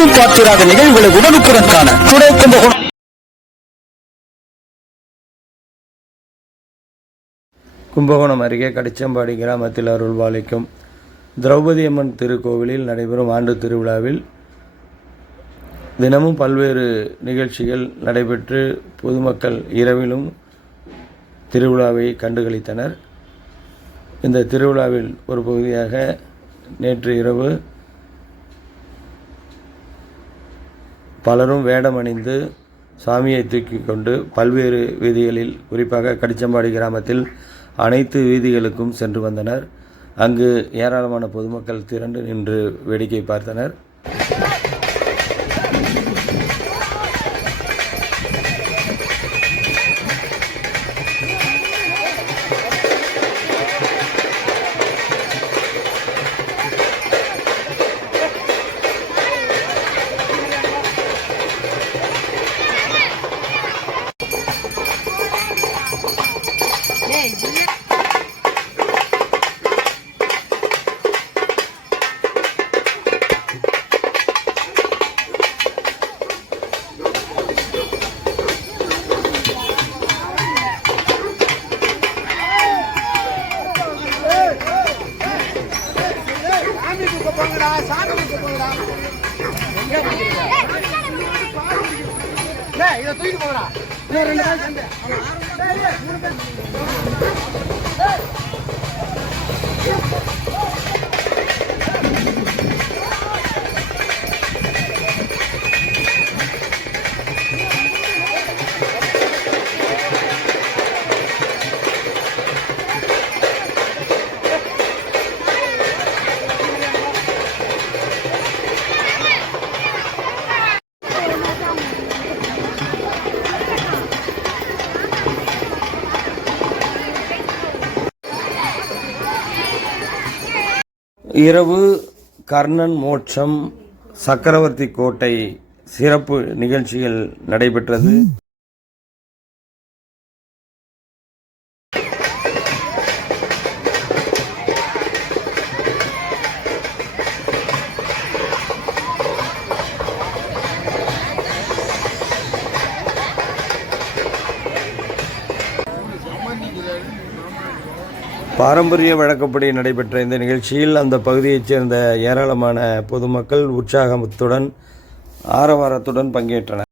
எங்கும் பார்த்திராத நிகழ்வுகளை உடனுக்குடன் காண துணை கும்பகோணம். கும்பகோணம் அருகே கடிச்சம்பாடி கிராமத்தில் அருள்பாலிக்கும் திரௌபதி அம்மன் திருக்கோவிலில் நடைபெறும் ஆண்டு திருவிழாவில் தினமும் பல்வேறு நிகழ்ச்சிகள் நடைபெற்று பொதுமக்கள் இரவிலும் திருவிழாவை கண்டுகளித்தனர். இந்த திருவிழாவில் ஒரு பகுதியாக நேற்று இரவு பலரும் வேடமணிந்து சாமியை தூக்கி கொண்டு பல்வேறு வீதிகளில் குறிப்பாக கடிச்சம்பாடி கிராமத்தில் அனைத்து வீதிகளுக்கும் சென்று வந்தனர். அங்கு ஏராளமான பொதுமக்கள் திரண்டு நின்று வேடிக்கை பார்த்தனர். போங்கடா சாமி தூக்க போங்கடா எங்க போறீங்க டேய் இத தூக்கிட்டு போங்கடா இன்னும் ரெண்டு பேர் சண்டை டேய் மூணு பேர். இரவு கர்ணன் மோட்சம் சக்கரவர்த்தி கோட்டை சிறப்பு நிகழ்ச்சிகள் நடைபெற்றது. பாரம்பரிய வழக்கப்படி நடைபெற்ற இந்த நிகழ்ச்சியில் அந்த பகுதியைச் சேர்ந்த ஏராளமான பொதுமக்கள் உற்சாகத்துடன் ஆரவாரத்துடன் பங்கேற்றனர்.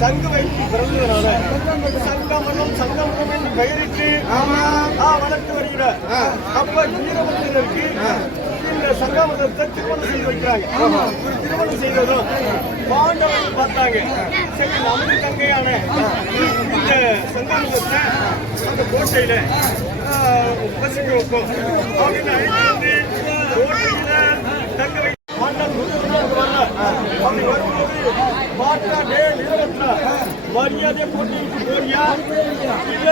சங்கு வைத்து பிறந்ததுனால சங்கமனம் சங்கமனம் என்று பெயரிட்டு ஆ, வளர்த்து வருகிறார். அப்ப வீரபத்திரருக்கு இந்த சங்கமனத்தை திருமணம் செய்து வைக்கிறாங்க. திருமணம் செய்ததும் பாண்டவர்கள் பார்த்தாங்க. சரி நமது தங்கையான இந்த சங்கமனத்தை அந்த கோட்டையில வசிக்க வைப்போம். அப்படின்னு போட்டி போட்டு போறியா இல்ல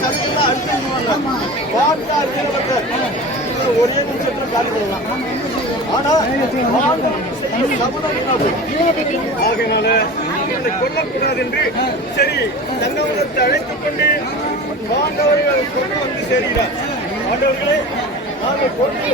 சட்டத்தில் அழுத்தம் பாட்டா வீரபத்ரர் ஒரே நிமிஷத்தில் காலி பண்ணலாம் ஆனா பாண்டவன் செய்ய சபதம் உணவு. ஆகையினால இவரை கொல்லக்கூடாது என்று சரி தங்கவனத்தை அழைத்துக் கொண்டு பாண்டவர்கள் கொண்டு வந்து சேர்கிறார் பாண்டவர்களே நாங்கள் கொண்டு